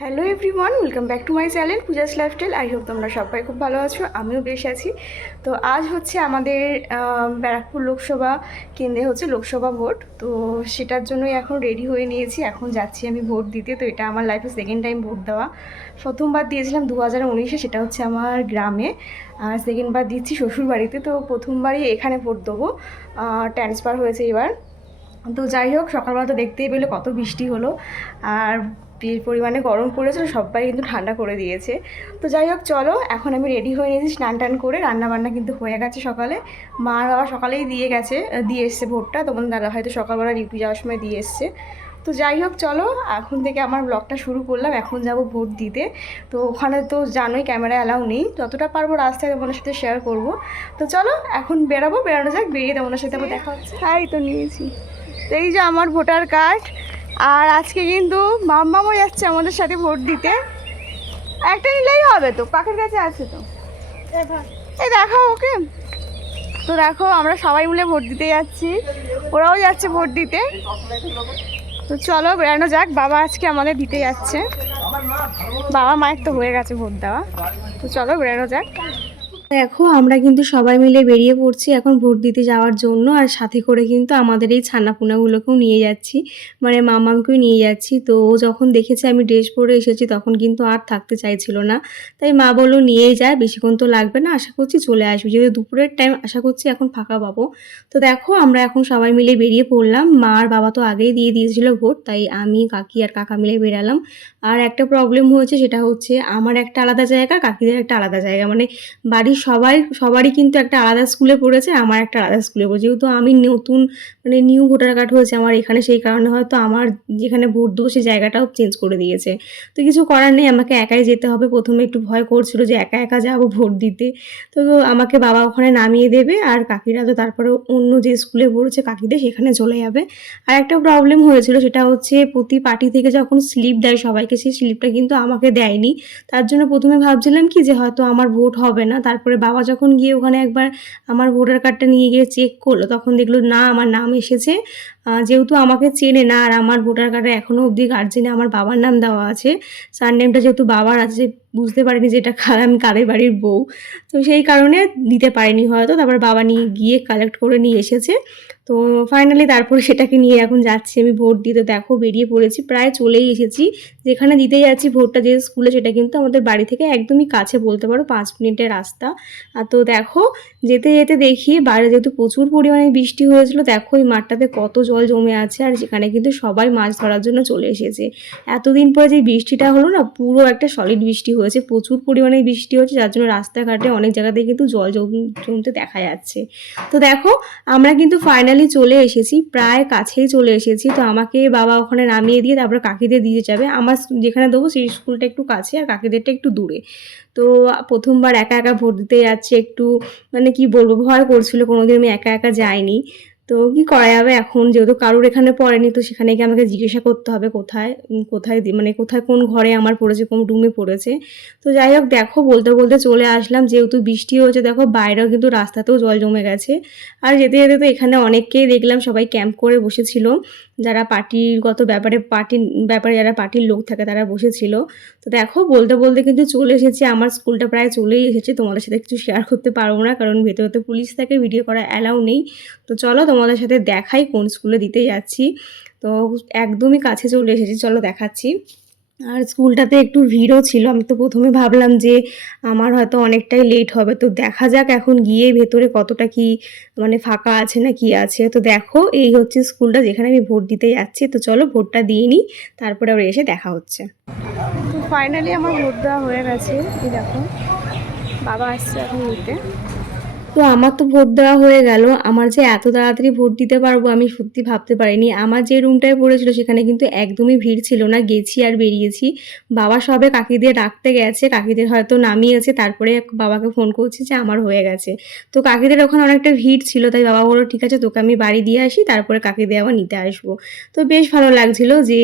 Hello everyone, welcome back to my channel Puja's lifestyle. I hope তোমরা সবাই খুব ভালো আছো, আমিও বেশ আছি। তো আজ হচ্ছে আমাদের ব্যারাকপুর লোকসভা কেন্দ্রে হচ্ছে লোকসভা ভোট। তো সেটার জন্যই এখন রেডি হয়ে নিয়েছি, এখন যাচ্ছি আমি ভোট দিতে। তো এটা আমার লাইফে সেকেন্ড টাইম ভোট দেওয়া। প্রথমবার দিয়েছিলাম 2019-এ, সেটা হচ্ছে আমার গ্রামে। আর সেকেন্ডবার দিচ্ছি শ্বশুরবাড়িতে। তো প্রথমবারই এখানে ভোট দেবো, ট্রান্সফার হয়েছে এবার। তো যাই হোক, সকালবেলা তো দেখতেই পেলে কত বৃষ্টি হলো, আর পরিমাণে গরম পড়েছিল, সবাই কিন্তু ঠান্ডা করে দিয়েছে। তো যাই হোক, চলো এখন আমি রেডি হয়ে নিয়েছি স্নান টান করে। রান্নাবান্না কিন্তু হয়ে গেছে সকালে, মা আর বাবা সকালেই দিয়ে এসছে ভোটটা। তোমাদের দাদা হয়তো সকালবেলা ডিউটি যাওয়ার সময় দিয়ে এসছে। তো যাই হোক, চলো এখন থেকে আমার ব্লগটা শুরু করলাম। এখন যাব ভোট দিতে। তো ওখানে তো জানোই ক্যামেরা অ্যালাউ নেই, যতটা পারবো রাস্তায় তোমাদের সাথে শেয়ার করব। তো চলো এখন বেরানো যাক, বেরিয়ে তোমাদের সাথে আবার দেখা হচ্ছে। তাই তো নিয়েছি, তো এই যে আমার ভোটার কার্ড। আর আজকে কিন্তু মাম্মামও যাচ্ছে আমাদের সাথে ভোট দিতে। একটা নিলেই হবে, তো কাকের কাছে আছে তো। এই দেখো ওকে। তো দেখো আমরা সবাই মিলে ভোট দিতে যাচ্ছি, ওরাও যাচ্ছে ভোট দিতে। তো চলো বেরানো যাক। বাবা আজকে আমাদের দিতে যাচ্ছে, বাবা মায়ের তো হয়ে গেছে ভোট দেওয়া। তো চলো বেরানো যাক। দেখো আমরা কিন্তু সবাই মিলে বেরিয়ে পড়ছি এখন ভোট দিতে যাওয়ার জন্য। আর সাথে করে কিন্তু আমাদের এই ছানাপোনাগুলোকেও নিয়ে যাচ্ছি, মানে মামাকেও নিয়ে যাচ্ছি। তো ও যখন দেখেছে আমি ড্রেস পরে এসেছি তখন কিন্তু আর থাকতে চাইছিল না, তাই মা বললো নিয়েই যায়, বেশিক্ষণ তো লাগবে না, আশা করছি চলে আসবে, যেহেতু দুপুরের টাইম, আশা করছি এখন ফাঁকা পাবো। তো দেখো আমরা এখন সবাই মিলে বেরিয়ে পড়লাম। মা আর বাবা তো আগেই দিয়ে দিয়েছিল ভোট, তাই আমি কাকি আর কাকা মিলে বেরালাম। আর একটা প্রবলেম হয়েছে, সেটা হচ্ছে আমার একটা আলাদা জায়গা, কাকিদের একটা আলাদা জায়গা, মানে বাড়ির সবারই কিন্তু একটা আলাদা স্কুলে পড়েছে, আমার একটা আলাদা স্কুলে পড়েছে। যেহেতু আমি নতুন, মানে নিউ ভোটার কার্ড হয়েছে আমার এখানে, সেই কারণে হয়তো আমার যেখানে ভোট দেবো সেই জায়গাটাও চেঞ্জ করে দিয়েছে। তো কিছু করার নেই, আমাকে একাই যেতে হবে। প্রথমে একটু ভয় করছিল যে একা একা যাবো ভোট দিতে। তো আমাকে বাবা ওখানে নামিয়ে দেবে, আর কাকিরা তো তারপরে অন্য যে স্কুলে পড়েছে কাকিদের সেখানে চলে যাবে। আর একটা প্রবলেম হয়েছিল, সেটা হচ্ছে প্রতি পার্টি থেকে যখন স্লিপ দেয় সবাইকে, সেই স্লিপটা কিন্তু আমাকে দেয়নি। তার জন্য প্রথমে ভাবছিলাম কি যে হয়তো আমার ভোট হবে না। তারপরে বাবা যখন গিয়ে ওখানে একবার আমার ভোটার কার্ডটা নিয়ে গিয়ে চেক করলো, তখন দেখলো না আমার নাম এসেছে। যেহেতু আমাকে চেনে না, আর আমার ভোটার কার্ডে এখনও অবধি গার্জেনে আমার বাবার নাম দেওয়া আছে, সারনেমটা যেহেতু বাবার আছে, বুঝতে পারিনি যে এটা আমি কাদের বাড়ির বউ। তো সেই কারণে দিতে পারিনি হয়তো। তারপর বাবা নিয়ে গিয়ে কালেক্ট করে নিয়ে এসেছে। তো ফাইনালি তারপরে সেটাকে নিয়ে এখন যাচ্ছি আমি ভোট দিতে। দেখো বেরিয়ে পড়েছি, প্রায় চলেই এসেছি। যেখানে দিতে যাচ্ছি ভোটটা, যে স্কুলে, সেটা কিন্তু আমাদের বাড়ি থেকে একদমই কাছে, বলতে পারো 5 মিনিটের রাস্তা। আর তো দেখো যেতে যেতে দেখি বাইরে যেহেতু প্রচুর পরিমাণে বৃষ্টি হয়েছিল, দেখো এই মাঠটাতে কত জল জমে আছে। আর সেখানে কিন্তু সবাই মাছ ধরার জন্য চলে এসেছে। এতদিন পরে যে বৃষ্টিটা হলো না, পুরো একটা সলিড বৃষ্টি হয়েছে, প্রচুর পরিমাণে বৃষ্টি হচ্ছে, যার জন্য রাস্তাঘাটে অনেক জায়গাতে কিন্তু জল জমতে দেখা যাচ্ছে। তো দেখো আমরা কিন্তু ফাইনালি চলে এসেছি, প্রায় কাছেই চলে এসেছি। তো আমাকে বাবা ওখানে নামিয়ে দিয়ে তারপরে কাকিদের দিয়ে যাবে। আমার যেখানে দেবো সেই স্কুলটা একটু কাছে, আর কাকিদেরটা একটু দূরে। তো প্রথমবার একা একা ভোট দিতে যাচ্ছে, একটু মানে কি বলবো, ভয় করছিল, কোনোদিন আমি একা একা যাইনি। তো কি করা যাবে, এখন যেহেতু কারোর এখানে পড়েনি, তো সেখানে গিয়ে আমাকে জিজ্ঞাসা করতে হবে কোথায় কোথায় মানে কোথায় কোন ঘরে আমার পড়েছে, কোন রুমে পড়েছে। তো যাই হোক দেখো বলতে বলতে চলে আসলাম। যেহেতু বৃষ্টি হয়েছে, দেখো বাইরেও কিন্তু রাস্তাতেও জল জমে গেছে। আর যেতে যেতে তো এখানে অনেককেই দেখলাম, সবাই ক্যাম্প করে বসেছিল, যারা পার্টিগত ব্যাপারে যারা পার্টির লোক থাকে তারা বসেছিল। তো দেখো বলতে বলতে কিন্তু চলে এসেছি, আমার স্কুলটা প্রায় চলেই এসেছে। তোমাদের সাথে কিছু শেয়ার করতে পারবো না, কারণ ভেতরে তো পুলিশ থাকে, ভিডিও করা অ্যালাউ নেই। তো চলো তোমাদের সাথে দেখাই কোন স্কুলে দিতে যাচ্ছি। তো একদমই কাছে চলে এসেছি, চলো দেখাচ্ছি। আর স্কুলটাতে একটু ভিড়ও ছিল, আমি তো প্রথমে ভাবলাম যে আমার হয়তো অনেকটাই লেট হবে। তো দেখা যাক এখন গিয়ে ভেতরে কতটা কি মানে ফাঁকা আছে না কি আছে। তো দেখো এই হচ্ছে স্কুলটা যেখানে আমি ভোট দিতে যাচ্ছি। তো চলো ভোটটা দিয়ে নিই, তারপরে আবার এসে দেখা হচ্ছে। তো ফাইনালি আমার ভোট দেওয়া হয়ে গেছে, এই দেখো বাবা আসছে এখন নিতে। তো আমার তো ভোট দেওয়া হয়ে গেল। আমার যে এত তাড়াতাড়ি ভোট দিতে পারবো আমি সত্যি ভাবতে পারিনি। আমার যে রুমটায় পড়েছিল সেখানে কিন্তু একদমই ভিড় ছিল না, গেছি আর বেরিয়েছি। বাবা সবে কাকিদের রাখতে গেছে, কাকিদের হয়তো নামিয়েছে, তারপরে বাবাকে ফোন করছি যে আমার হয়ে গেছে। তো কাকিদের ওখানে অনেকটা ভিড় ছিল, তাই বাবা বললো ঠিক আছে তোকে আমি বাড়ি দিয়ে আসি, তারপরে কাকিদের আবার নিতে আসবো। তো বেশ ভালো লাগছিল যে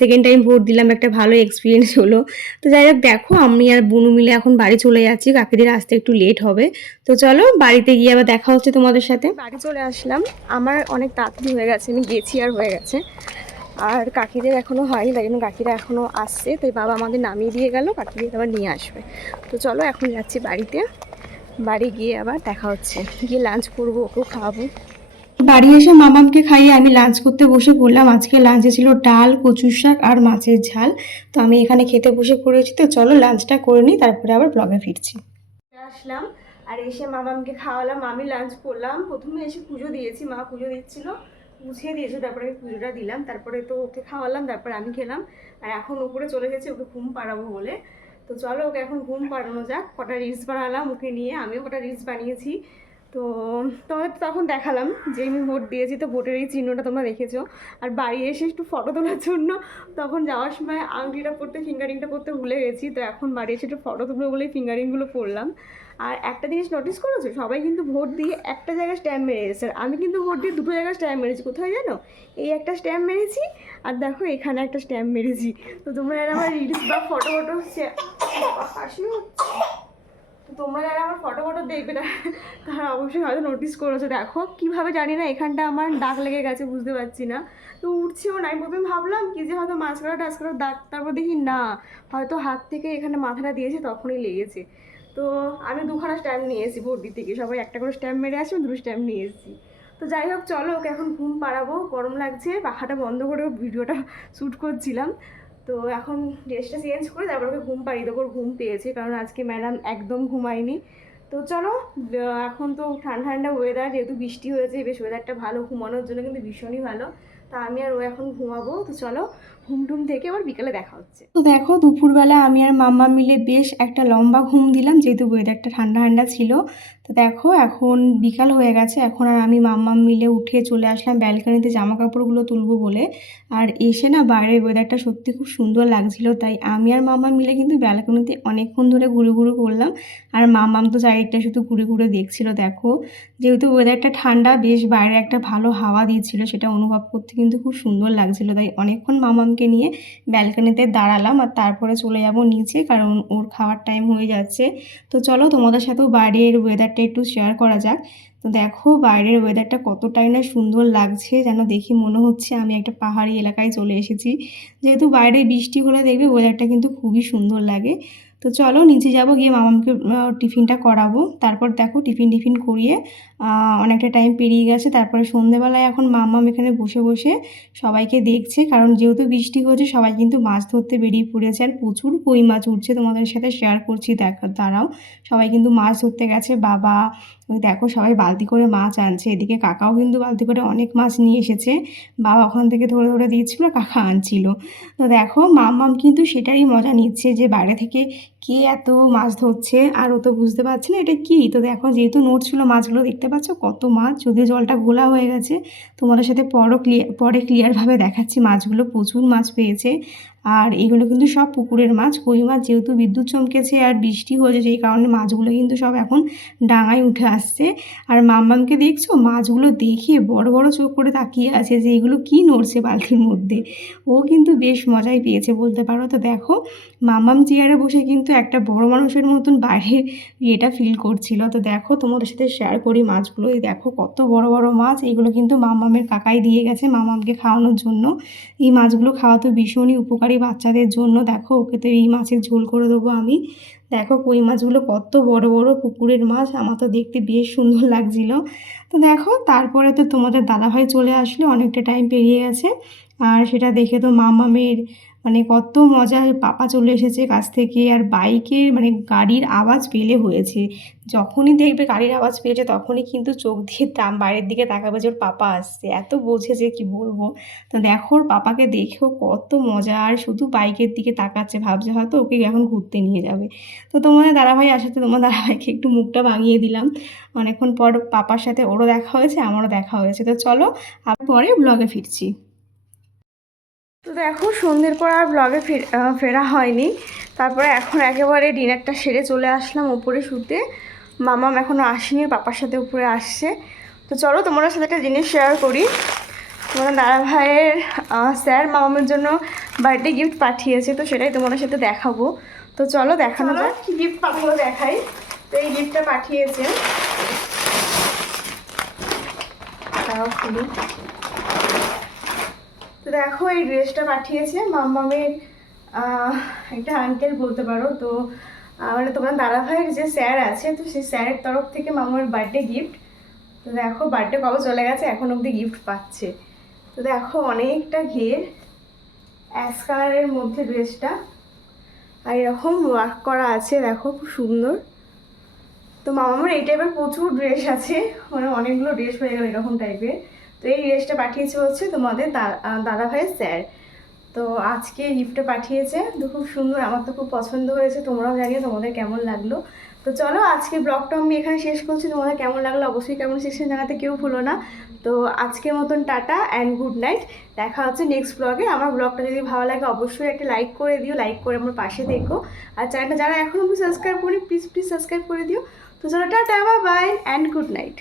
সেকেন্ড টাইম ভোট দিলাম, একটা ভালো এক্সপিরিয়েন্স হলো। তো যাই হোক দেখো আমি আর বুনু মিলে এখন বাড়ি চলে যাচ্ছি, কাকিদের আসতে একটু লেট হবে। তো চলো বাড়িতে গিয়ে আবার দেখা হচ্ছে তোমাদের সাথে। বাড়ি চলে আসলাম, আমার অনেক তাড়াতাড়ি হয়ে গেছে, আমি গেছি আর হয়ে গেছে। আর কাকিদের এখনও হয়নি, তাই জন্য কাকিরা এখনও আসছে, তাই বাবা আমাদের নামিয়ে দিয়ে গেল, কাকিদের আবার নিয়ে আসবে। তো চলো এখন যাচ্ছি বাড়িতে, বাড়ি গিয়ে আবার দেখা হচ্ছে, গিয়ে লাঞ্চ করবো, ওকেও খাওয়াবো। বাড়ি এসে মামামকে খাইয়ে আমি লাঞ্চ করতে বসে পড়লাম। আজকে লাঞ্চে ছিল ডাল, কচুর শাক আর মাছের ঝাল। তো আমি এখানে খেতে বসে পড়েছি। তো চলো লাঞ্চটা করে নিই, তারপরে আবার ব্লগে ফিরছি। আসলাম আর এসে মামামকে খাওয়ালাম, আমি লাঞ্চ করলাম। প্রথমে এসে পুজো দিয়েছি, মা পুজো দিচ্ছিল, গুছিয়ে দিয়েছে, তারপরে আমি পুজোটা দিলাম, তারপরে তো ওকে খাওয়ালাম, তারপরে আমি খেলাম। আর এখন উপরে চলে গেছে ওকে ঘুম পাড়াবো বলে। তো চলো ওকে এখন ঘুম পাড়ানো যাক। কটা রিলস বানালাম ওকে নিয়ে, আমিও কটা রিলস বানিয়েছি। তো তোমাদের তখন দেখালাম যে আমি ভোট দিয়েছি, তো ভোটের এই চিহ্নটা তোমরা দেখেছো। আর বাড়ি এসে একটু ফটো তোলার জন্য তখন যাওয়ার সময় আংটিটা পরতে, ফিঙ্গারিংটা করতে ভুলে গেছি। তো এখন বাড়ি এসে একটু ফটো তুলবো বলেই ফিঙ্গারিংগুলো পরলাম। আর একটা জিনিস নোটিস করেছো, সবাই কিন্তু ভোট দিয়ে একটা জায়গায় স্ট্যাম্প মেরে এসেছে, আর আমি কিন্তু ভোট দিয়ে দুটো জায়গায় স্ট্যাম্প মেরেছি। কোথায় জানো? এই একটা স্ট্যাম্প মেরেছি, আর দেখো এখানে একটা স্ট্যাম্প মেরেছি। তো তোমরা যারা আমার রিলস বা ফটো হাসি হচ্ছে, তো তোমরা যারা আমার ফটো দেখবে তারা অবশ্যই হয়তো নোটিস করেছো। দেখো কীভাবে জানি না এখানটা আমার দাগ লেগে গেছে, বুঝতে পারছি না। তো উঠছেও না, আমি প্রথমে ভাবলাম কি যে হয়তো মাঝখানে টাছখানে দাগ, তারপর দেখি না, হয়তো হাত থেকে এখানে মাথাটা দিয়েছে তখনই লেগেছে। তো আমি দুখানা স্ট্যাম্প নিয়ে এসেছি ভোট দিতে গিয়ে, সবাই একটা করে স্ট্যাম্প মেরে আসে, দুটো স্ট্যাম্প নিয়ে এসেছি। তো যাই হোক চলো ওকে এখন ঘুম পাড়াবো, গরম লাগছে, পাখাটা বন্ধ করে ভিডিওটা শ্যুট করছিলাম। তো এখন ড্রেসটা চেঞ্জ করে তারপর ওকে ঘুম পাড়িয়ে দেবো, ঘুম পেয়েছে, কারণ আজকে ম্যাডাম একদম ঘুমায়নি। তো চলো এখন তো ঠান্ডা ঠান্ডা ওয়েদার, যেহেতু বৃষ্টি হয়েছে, বেশ ওয়েদারটা ভালো, ঘুমানোর জন্য কিন্তু ভীষণই ভালো। তা আমি আর ও এখন ঘুমাবো। তো চলো ঘুম টুম থেকে আবার বিকেলে দেখা হচ্ছে। তো দেখো দুপুরবেলা আমি আর মাম্মা মিলে বেশ একটা লম্বা ঘুম দিলাম, যেহেতু ওয়েদারটা ঠান্ডা ঠান্ডা ছিল। তো দেখো এখন বিকাল হয়ে গেছে, এখন আর আমি মাম্মা মিলে উঠে চলে আসলাম ব্যালকনিতে জামা কাপড়গুলো তুলবো বলে। আর এসে না বাইরের ওয়েদারটা সত্যি খুব সুন্দর লাগছিল, তাই আমি আর মাম্মা মিলে কিন্তু ব্যালকনিতে অনেকক্ষণ ধরে ঘুরে ঘুরে করলাম। আর মাম্মাম তো চারিদিকটা শুধু ঘুরে ঘুরে দেখছিল। দেখো যেহেতু ওয়েদারটা ঠান্ডা, বেশ বাইরে একটা ভালো হাওয়া দিচ্ছিল, সেটা অনুভব করতে কিন্তু খুব সুন্দর লাগছিল। তাই অনেকক্ষণ মামামকে নিয়ে ব্যালকনিতে দাঁড়ালাম, আর তারপরে চলে যাব নিচে, কারণ ওর খাওয়ার টাইম হয়ে যাচ্ছে। তো চলো তোমাদের সাথেও বাইরের ওয়েদারটা একটু শেয়ার করা যাক। তো দেখো বাইরের ওয়েদারটা কতটাই না সুন্দর লাগছে, যেন দেখি মনে হচ্ছে আমি একটা পাহাড়ি এলাকায় চলে এসেছি। যেহেতু বাইরে বৃষ্টি হলে দেখবে ওয়েদারটা কিন্তু খুবই সুন্দর লাগে। তো চলো নিচে যাব, গিয়ে মামামকে টিফিনটা করাবো। তারপর দেখো টিফিন করিয়ে অনেকটা টাইম পেরিয়ে গেছে। তারপরে সন্ধেবেলায় এখন মামাম এখানে বসে বসে সবাইকে দেখছে, কারণ যেহেতু বৃষ্টি হচ্ছে সবাই কিন্তু মাছ ধরতে বেরিয়ে পড়েছে, আর প্রচুর কই মাছ উঠছে, তোমাদের সাথে শেয়ার করছি। দাঁড়াও, সবাই কিন্তু মাছ ধরতে গেছে। বাবা ওই দেখো সবাই বালতি করে মাছ আনছে, এদিকে কাকাও কিন্তু বালতি করে অনেক মাছ নিয়ে এসেছে। বাবা ওখান থেকে ধরে ধরে দিচ্ছিল, কাকা আনছিল। তো দেখো মাম্মাম কিন্তু সেটারই মজা নিচ্ছে, যে বাইরে থেকে কে এত মাছ ধরছে, আর ও তো বুঝতে পারছে না এটা কী। তো দেখো যেহেতু নড়ছিল মাছগুলো, দেখতে পাচ্ছ কত মাছ, যদিও জলটা ঘোলা হয়ে গেছে। তোমাদের সাথে পরে ক্লিয়ারভাবে দেখাচ্ছি। মাছগুলো প্রচুর মাছ পেয়েছে, আর এগুলো কিন্তু সব পুকুরের মাছ। কই মাছ যেহেতু বিদ্যুৎ চমকেছে আর বৃষ্টি হয়েছে, সেই কারণে মাছগুলো কিন্তু সব এখন ডাঙায় উঠে আসছে। আর মাম্মামকে দেখছো মাছগুলো দেখে বড় বড় চোখ করে তাকিয়ে আছে, যে এগুলো কী নড়ছে বালতির মধ্যে। ও কিন্তু বেশ মজাই পেয়েছে বলতে পারো। তো দেখো মাম্মাম চেয়ারে বসে কিন্তু একটা বড় মানুষের মতন বাইরের ইয়েটা ফিল করছিল। তো দেখো তোমাদের সাথে শেয়ার করি মাছগুলো। এই দেখো কত বড় বড় মাছ, এগুলো কিন্তু মাম্মামের কাকাই দিয়ে গেছে মাম্মামকে খাওয়ানোর জন্য। এই মাছগুলো খাওয়া তো ভীষণই উপকারী বাচ্চাদের জন্য। দেখো ওকে তো এই মাছের ঝোল করে দেবো আমি। দেখো কই মাছগুলো কত বড় বড় পুকুরের মাছ, আমার তো দেখতে বেশ সুন্দর লাগছিল। তো দেখো তারপরে তো তোমাদের দাদাভাই চলে আসলো, অনেকটা টাইম পেরিয়ে গেছে। আর সেটা দেখে তো মামামের মানে কত মজা, পাপা চলে এসেছে কাছ থেকে। আর বাইকের মানে গাড়ির আওয়াজ পেলে হয়েছে, যখনই দেখবে গাড়ির আওয়াজ পেয়েছে তখনই কিন্তু চোখ দিয়ে বাইরের দিকে তাকাবে যে ওর পাপা আসছে, এত বোঝেছে কি বলবো। তো দেখো ওর পাপাকে দেখেও কত মজা, আর শুধু বাইকের দিকে তাকাচ্ছে, ভাবছে হয়তো ওকে এখন ঘুরতে নিয়ে যাবে। তো তোমাদের দাদাভাই আসাতে তোমার দাদাভাইকে একটু মুখটা ভাঙিয়ে দিলাম। অনেকক্ষণ পর পাপার সাথে ওরও দেখা হয়েছে, আমারও দেখা হয়েছে। তো চলো আর পরে ব্লগে ফিরছি। তো দেখো সন্ধ্যের পর আর ব্লগে ফেরা হয়নি। তারপরে এখন একেবারে ডিনারটা সেরে চলে আসলাম ওপরে শুতে। মামাম এখনও আসেনি, পাপার সাথে উপরে আসছে। তো চলো তোমাদের সাথে একটা জিনিস শেয়ার করি। তোমাদের দাদা ভাইয়ের স্যার মামামের জন্য বার্থডে গিফট পাঠিয়েছে, তো সেটাই তোমাদের সাথে দেখাবো। তো চলো দেখানো যাক কি গিফট পাঠালো, দেখাই। তো এই গিফটটা পাঠিয়েছে, তো দেখো এই ড্রেসটা পাঠিয়েছে মামামের একটা আঙ্কেল বলতে পারো। তো মানে তোমার দাদা ভাইয়ের যে স্যার আছে, তো সেই স্যারের তরফ থেকে মামার বার্থডে গিফট। তো দেখো বার্থডে কবে চলে গেছে, এখন অবধি গিফট পাচ্ছে। তো দেখো অনেকটা ঘের, অ্যাশ কালারের মধ্যে ড্রেসটা, আর এরকম ওয়ার্ক করা আছে, দেখো খুব সুন্দর। তো মামার এই টাইপের প্রচুর ড্রেস আছে, মানে অনেকগুলো ড্রেস হয়ে গেল এরকম টাইপের। তো এই ড্রেসটা পাঠিয়েছে হচ্ছে তোমাদের দাদা ভাইয়ের স্যার। তো আজকে গিফটটা পাঠিয়েছে, তো খুব সুন্দর, আমার তো খুব পছন্দ হয়েছে। তোমরাও জানিও তোমাদের কেমন লাগলো। তো চলো আজকে ব্লগটা আমি এখানে শেষ করছি। তোমাদের কেমন লাগলো অবশ্যই কেমন সেকশন জানাতে কেউ ভুলো না। তো আজকের মতন টাটা অ্যান্ড গুড নাইট। দেখা হচ্ছে নেক্সট ব্লগে। আমার ব্লগটা যদি ভালো লাগে অবশ্যই একটা লাইক করে দিও, লাইক করে আমার পাশে দেখো। আর চ্যানেলটা যারা এখনও অবধি সাবস্ক্রাইব করি প্লিজ প্লিজ সাবস্ক্রাইব করে দিও। তো চলো tata, bye bye and good night.